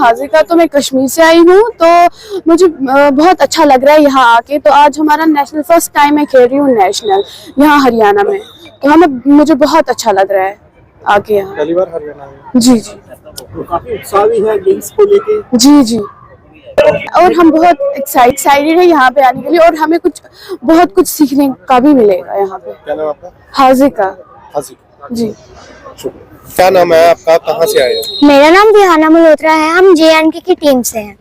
हाजिका, तो मैं कश्मीर से आई हूँ। तो मुझे बहुत अच्छा लग रहा है यहाँ आके। तो आज हमारा नेशनल फर्स्ट टाइम मैं खेल रही हूँ नेशनल यहाँ हरियाणा में। तो मुझे बहुत अच्छा लग रहा है आके यहाँ। पहली बार हरियाणा में? जी जी। तो काफी उत्साह भी है गेम्स को लेके? जी जी। और हम बहुत एक्साइटेड है यहाँ पे आने के लिए, और हमें बहुत कुछ सीखने का भी मिलेगा यहाँ पे। क्या नाम आपका? हाजिका। हाजिका जी। क्या नाम है आपका, कहाँ से आए हो? मेरा नाम विहाना मल्होत्रा है। हम JNK की टीम से हैं।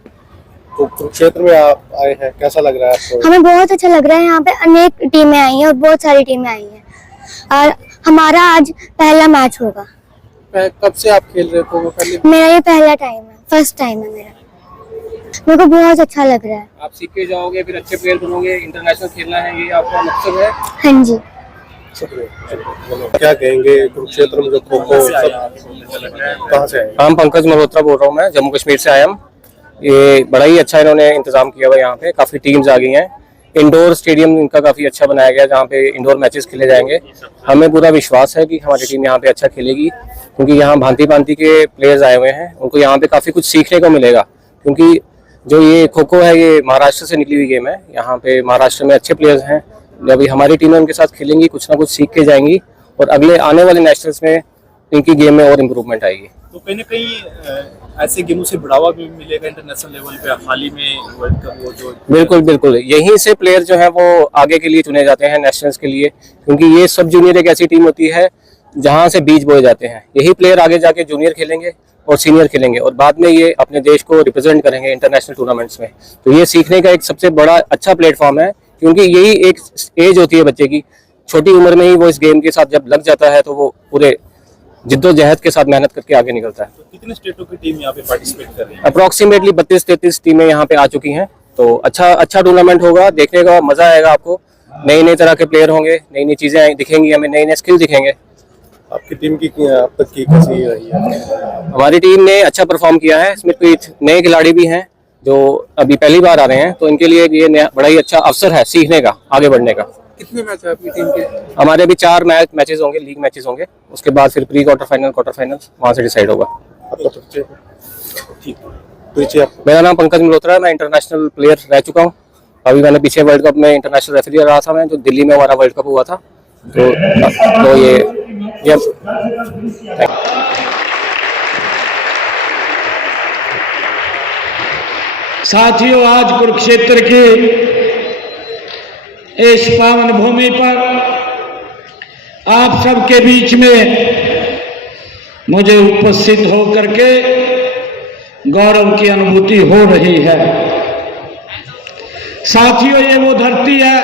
तो कुरुक्षेत्र में आप आए हैं, कैसा लग रहा है आपको? हमें बहुत अच्छा लग रहा है। यहाँ पे अनेक टीमें आई हैं और बहुत सारी टीमें आई हैं, और हमारा आज पहला मैच होगा। कब से आप खेल रहे हो? मेरा ये पहला टाइम है, फर्स्ट टाइम है मेरा। मेरे को बहुत अच्छा लग रहा है। आप सीख के जाओगे, फिर अच्छे प्लेयर बनोगे, इंटरनेशनल खेलना है, ये आपका मकसद है? हाँ जी। क्या कहेंगे कुरुक्षेत्र में जो खो-खो कहाँ से आए? हम पंकज मल्होत्रा बोल रहा हूँ, मैं जम्मू कश्मीर से आया हूँ। ये बड़ा ही अच्छा इन्होंने इंतजाम किया हुआ है। यहाँ पे काफी टीम्स आ गई हैं। इंडोर स्टेडियम इनका काफी अच्छा बनाया गया है, जहाँ पे इंडोर मैचेस खेले जाएंगे। हमें पूरा विश्वास है कि हमारी टीम यहाँ पे अच्छा खेलेगी, क्योंकि यहाँ भांति भांति के प्लेयर्स आए हुए हैं। उनको यहाँ पे काफी कुछ सीखने को मिलेगा, क्योंकि जो ये खो खो है ये महाराष्ट्र से निकली हुई गेम है। यहाँ पे महाराष्ट्र में अच्छे प्लेयर्स हैं। जब हमारी टीमें उनके साथ खेलेंगी, कुछ ना कुछ सीख के जाएंगी, और अगले आने वाले नेशनल्स में इनकी गेम में और इम्प्रूवमेंट आएगी। तो कहीं ना कहीं ऐसे गेमों से बढ़ावा भी मिलेगा इंटरनेशनल लेवल पे। हाल ही में वर्ल्ड कप वो जो बिल्कुल बिल्कुल, यहीं से प्लेयर जो है वो आगे के लिए चुने जाते हैं नेशनल्स के लिए, क्योंकि ये सब जूनियर एक ऐसी टीम होती है जहां से बीज बोए जाते हैं। यही प्लेयर आगे जाके जूनियर खेलेंगे और सीनियर खेलेंगे, और बाद में ये अपने देश को रिप्रेजेंट करेंगे इंटरनेशनल टूर्नामेंट्स में। तो ये सीखने का एक सबसे बड़ा अच्छा प्लेटफॉर्म है, क्योंकि यही एक एज होती है बच्चे की। छोटी उम्र में ही वो इस गेम के साथ जब लग जाता है, तो वो पूरे जिद्दोजहद के साथ मेहनत करके आगे निकलता है। तो कितने स्टेटों की टीम यहाँ पे पार्टिसिपेट कर रही है? अप्रोक्सीमेटली 32-33 टीमें यहाँ पे आ चुकी हैं। तो अच्छा टूर्नामेंट होगा, देखने का मजा आएगा आपको। नई तरह के प्लेयर होंगे, नई नई चीजें दिखेंगी, हमें नए स्किल दिखेंगे। आपकी टीम की अब तक की कैसी रही है? हमारी टीम ने अच्छा परफॉर्म किया है। इसमें कुछ नए खिलाड़ी भी हैं जो अभी पहली बार आ रहे हैं, तो इनके लिए ये बड़ा ही अच्छा अवसर है सीखने का, आगे बढ़ने का। कितने मैच है आपकी टीम के? हमारे अभी 4 मैचेस होंगे, लीग मैचेस होंगे। उसके बाद फिर प्री क्वार्टर फाइनल वहां से डिसाइड होगा। मेरा नाम पंकज मल्होत्रा है। मैं इंटरनेशनल प्लेयर रह चुका हूँ। अभी मैंने पीछे वर्ल्ड कप में इंटरनेशनल रेफरी रहा था, मैं जो दिल्ली में हमारा वर्ल्ड कप हुआ था। तो ये साथियों, आज कुरुक्षेत्र की इस पावन भूमि पर आप सबके बीच में मुझे उपस्थित होकर के गौरव की अनुभूति हो रही है। साथियों, ये वो धरती है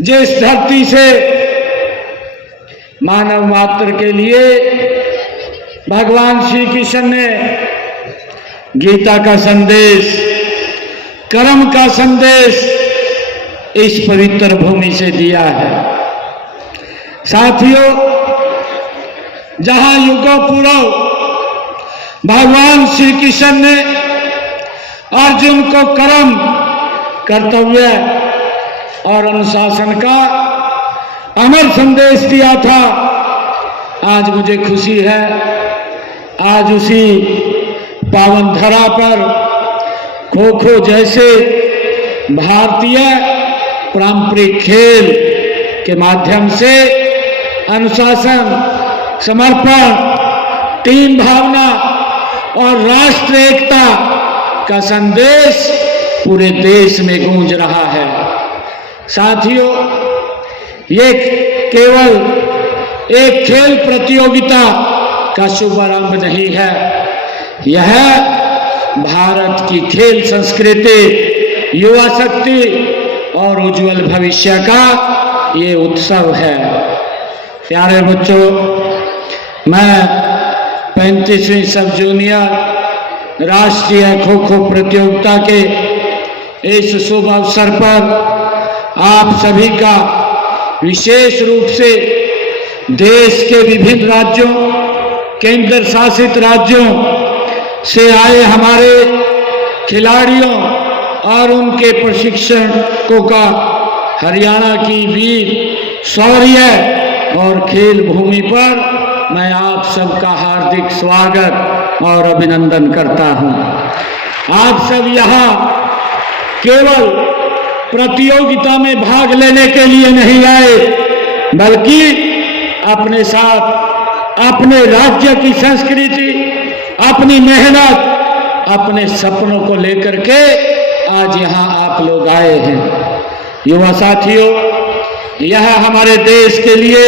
जिस धरती से मानव मात्र के लिए भगवान श्री कृष्ण ने गीता का संदेश, कर्म का संदेश इस पवित्र भूमि से दिया है। साथियों, जहां युगों पूर्व भगवान श्री कृष्ण ने अर्जुन को कर्म, कर्तव्य और अनुशासन का अमर संदेश दिया था, आज मुझे खुशी है, आज उसी पावन धरा पर खो-खो जैसे भारतीय पारंपरिक खेल के माध्यम से अनुशासन, समर्पण, टीम भावना और राष्ट्र एकता का संदेश पूरे देश में गूंज रहा है। साथियों, ये केवल एक खेल प्रतियोगिता का शुभारंभ नहीं है, यह भारत की खेल संस्कृति, युवा शक्ति और उज्जवल भविष्य का ये उत्सव है। प्यारे बच्चों, मैं 35वीं सब जूनियर राष्ट्रीय खो खो प्रतियोगिता के इस शुभ अवसर पर आप सभी का विशेष रूप से देश के विभिन्न राज्यों, केंद्र शासित राज्यों से आए हमारे खिलाड़ियों और उनके प्रशिक्षकों का हरियाणा की वीर शौर्य और खेल भूमि पर मैं आप सबका हार्दिक स्वागत और अभिनंदन करता हूं। आप सब यहाँ केवल प्रतियोगिता में भाग लेने के लिए नहीं आए, बल्कि अपने साथ अपने राज्य की संस्कृति, अपनी मेहनत, अपने सपनों को लेकर के आज यहाँ आप लोग आए हैं। युवा साथियों, यह हमारे देश के लिए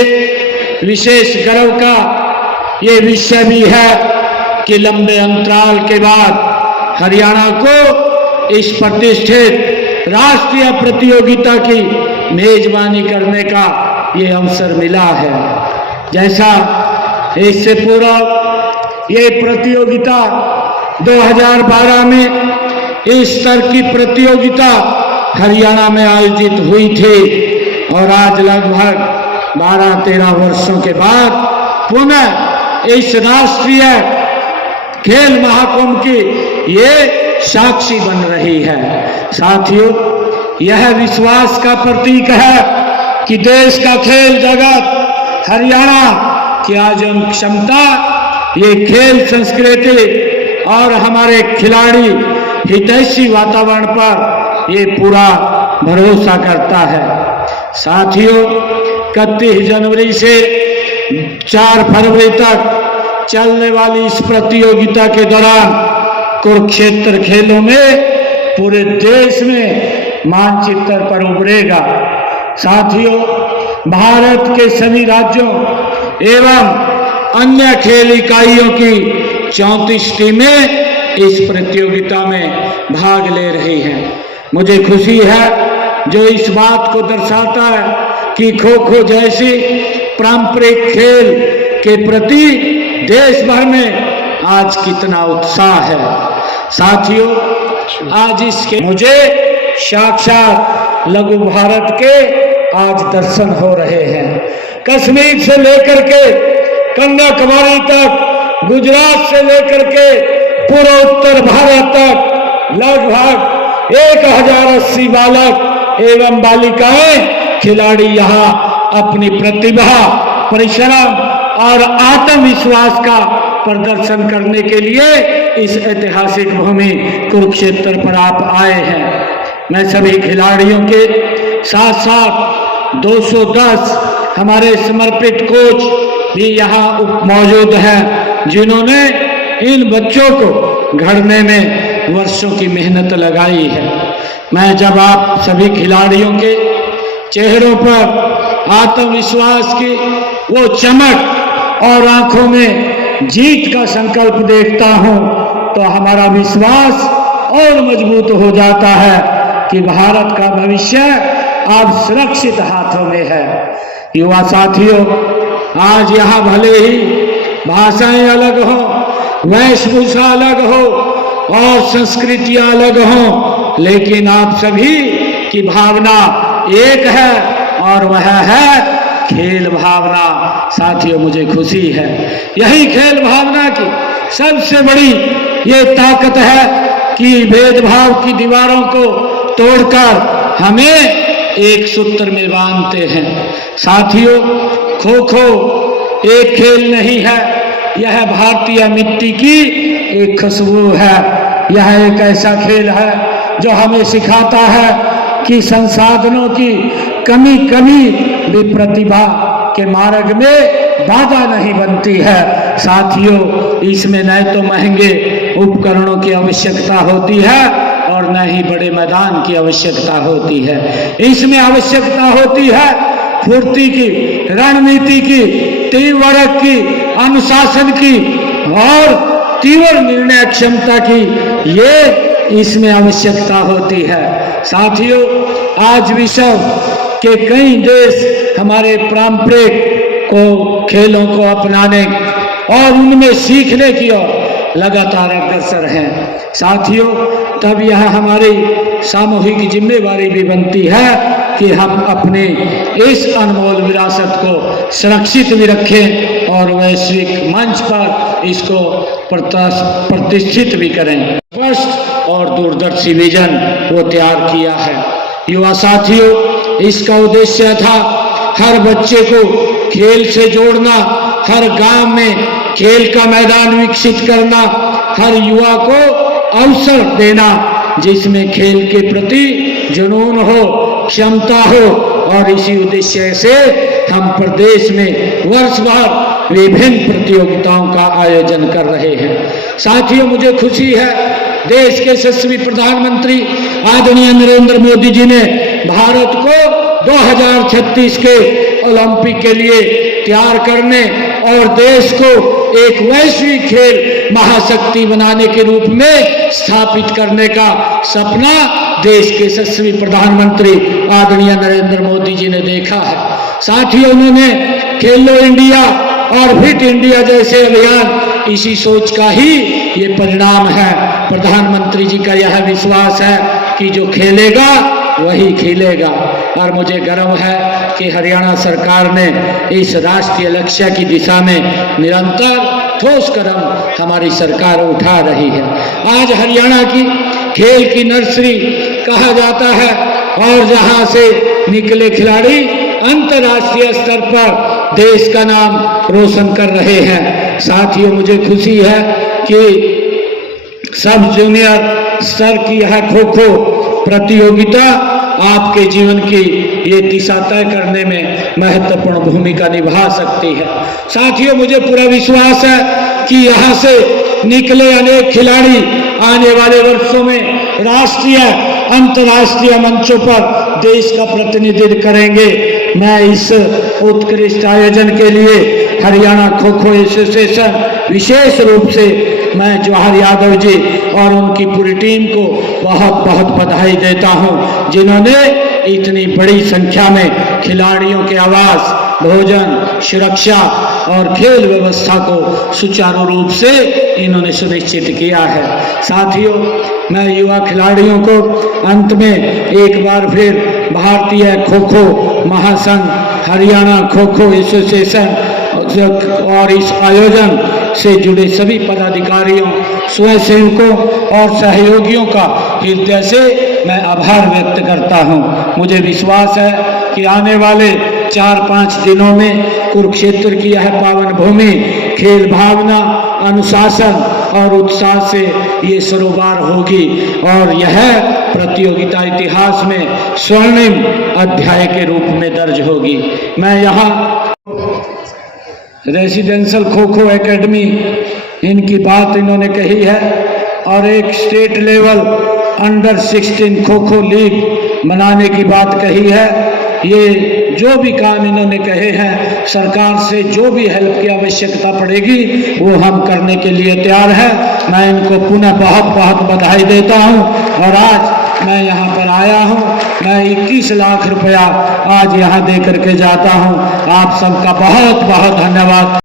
विशेष गर्व का ये विषय भी है कि लंबे अंतराल के बाद हरियाणा को इस प्रतिष्ठित राष्ट्रीय प्रतियोगिता की मेजबानी करने का ये अवसर मिला है। जैसा इससे पूर्व ये प्रतियोगिता 2012 में इस स्तर की प्रतियोगिता हरियाणा में आयोजित हुई थी और आज लगभग 12-13 वर्षों के बाद पुनः इस राष्ट्रीय खेल महाकुंभ की ये साक्षी बन रही है। साथियों, यह विश्वास का प्रतीक है कि देश का खेल जगत हरियाणा की आजम क्षमता, ये खेल संस्कृति और हमारे खिलाड़ी हितैषी वातावरण पर ये पूरा भरोसा करता है। साथियों, 31 जनवरी से 4 फरवरी तक चलने वाली इस प्रतियोगिता के दौरान कुरुक्षेत्र खेलों में पूरे देश में मानचित्र पर उभरेगा। साथियों, भारत के सभी राज्यों एवं अन्य खेल इकाइयों की 34 टीमें इस प्रतियोगिता में भाग ले रही हैं। मुझे खुशी है जो इस बात को दर्शाता है कि खो खो जैसी पारंपरिक खेल के प्रति देश भर में आज कितना उत्साह है। साथियों, आज इसके मुझे साक्षात लघु भारत के आज दर्शन हो रहे हैं। कश्मीर से लेकर के कन्याकुमारी तक, गुजरात से लेकर के पूरा उत्तर भारत तक लगभग 1080 बालक एवं बालिकाएं खिलाड़ी यहाँ अपनी प्रतिभा, परिश्रम और आत्मविश्वास का प्रदर्शन करने के लिए इस ऐतिहासिक भूमि कुरुक्षेत्र पर आप आए हैं। मैं सभी खिलाड़ियों के साथ साथ 210 हमारे समर्पित कोच भी यहाँ मौजूद हैं, जिन्होंने इन बच्चों को घड़ने में वर्षों की मेहनत लगाई है। मैं जब आप सभी खिलाड़ियों के चेहरों पर आत्मविश्वास की वो चमक और आंखों में जीत का संकल्प देखता हूं, तो हमारा विश्वास और मजबूत हो जाता है कि भारत का भविष्य अब सुरक्षित हाथों में है। युवा साथियों, आज यहाँ भले ही भाषाएं अलग हो, वेशभूषा अलग हो और संस्कृतियां अलग हो, लेकिन आप सभी की भावना एक है और वह है खेल भावना। साथियों, मुझे खुशी है, यही खेल भावना की सबसे बड़ी ये ताकत है कि भेदभाव की दीवारों को तोड़कर हमें एक सूत्र में बांधते हैं। साथियों, खो खो एक खेल नहीं है, यह भारतीय मिट्टी की एक खुशबू है। यह एक ऐसा खेल है जो हमें सिखाता है कि संसाधनों की कमी कभी भी प्रतिभा के मार्ग में बाधा नहीं बनती है। साथियों, इसमें न तो महंगे उपकरणों की आवश्यकता होती है और न ही बड़े मैदान की आवश्यकता होती है। इसमें आवश्यकता होती है फुर्ती की, रणनीति की, टीम वर्क की, अनुशासन की और तीव्र निर्णय क्षमता की, ये इसमें आवश्यकता होती है। साथियों, आज विश्व के कई देश हमारे पारंपरिक खेलों को अपनाने और उनमें सीखने की ओर लगातार अग्रसर हैं। साथियों, तब यह हमारी सामूहिक जिम्मेवारी भी बनती है कि हम अपने इस अनमोल विरासत को सुरक्षित भी रखें और वैश्विक मंच पर इसको प्रतिष्ठित भी करें। स्पष्ट और दूरदर्शी विजन वो तैयार किया है। युवा साथियों, इसका उद्देश्य था हर बच्चे को खेल से जोड़ना, हर गांव में खेल का मैदान विकसित करना, हर युवा को अवसर देना जिसमें खेल के प्रति जुनून हो, क्षमता हो, और इसी उद्देश्य से हम प्रदेश में वर्ष भर विभिन्न प्रतियोगिताओं का आयोजन कर रहे हैं। साथियों, मुझे खुशी है देश के यशस्वी प्रधानमंत्री आदरणीय नरेंद्र मोदी जी ने भारत को 2036 के ओलंपिक के लिए तैयार करने और देश को एक वैश्विक खेल महाशक्ति बनाने के रूप में स्थापित करने का सपना देश के यशस्वी प्रधानमंत्री आदरणीय नरेंद्र मोदी जी ने देखा है। साथियों, उन्होंने खेलो इंडिया और फिट इंडिया जैसे अभियान इसी सोच का ही ये परिणाम है। प्रधानमंत्री जी का यह विश्वास है कि जो खेलेगा वही खिलेगा, और मुझे गर्व है कि हरियाणा सरकार ने इस राष्ट्रीय लक्ष्य की दिशा में निरंतर ठोस कदम हमारी सरकार उठा रही है। आज हरियाणा की खेल की नर्सरी कहा जाता है, और जहां से निकले खिलाड़ी अंतर्राष्ट्रीय स्तर पर देश का नाम रोशन कर रहे हैं। साथियों, मुझे खुशी है कि सब जूनियर स्तर की यह खो-खो प्रतियोगिता आपके जीवन की ये दिशा तय करने में महत्वपूर्ण भूमिका निभा सकती है। साथियों, मुझे पूरा विश्वास है कि यहाँ से निकले अनेक खिलाड़ी आने वाले वर्षों में राष्ट्रीय अंतर्राष्ट्रीय मंचों पर देश का प्रतिनिधित्व करेंगे। मैं इस उत्कृष्ट आयोजन के लिए हरियाणा खो खो एसोसिएशन, विशेष रूप से मैं जवाहर यादव जी और उनकी पूरी टीम को बहुत बहुत बधाई देता हूं, जिन्होंने इतनी बड़ी संख्या में खिलाड़ियों के आवास, भोजन, सुरक्षा और खेल व्यवस्था को सुचारू रूप से इन्होंने सुनिश्चित किया है। साथियों, मैं युवा खिलाड़ियों को अंत में एक बार फिर भारतीय खो खो महासंघ, हरियाणा खो खो एसोसिएशन और इस आयोजन से जुड़े सभी पदाधिकारियों, स्वयंसेवकों और सहयोगियों का हृदय से मैं आभार व्यक्त करता हूं। मुझे विश्वास है कि आने वाले 4-5 दिनों में कुरुक्षेत्र की यह पावन भूमि खेल भावना, अनुशासन और उत्साह से ये सरोवर होगी, और यह प्रतियोगिता इतिहास में स्वर्णिम अध्याय के रूप में दर्ज होगी। मैं यहाँ रेसिडेंशियल खो खो एकेडमी, इनकी बात इन्होंने कही है, और एक state level under 16 kho kho league बनाने की बात कही है। ये जो भी काम इन्होंने कहे हैं, सरकार से जो भी हेल्प की आवश्यकता पड़ेगी वो हम करने के लिए तैयार है। मैं इनको पुनः बहुत बहुत बधाई देता हूं, और आज मैं यहाँ पर आया हूँ। मैं 21 लाख रुपया आज यहाँ दे करके जाता हूँ। आप सबका बहुत बहुत धन्यवाद।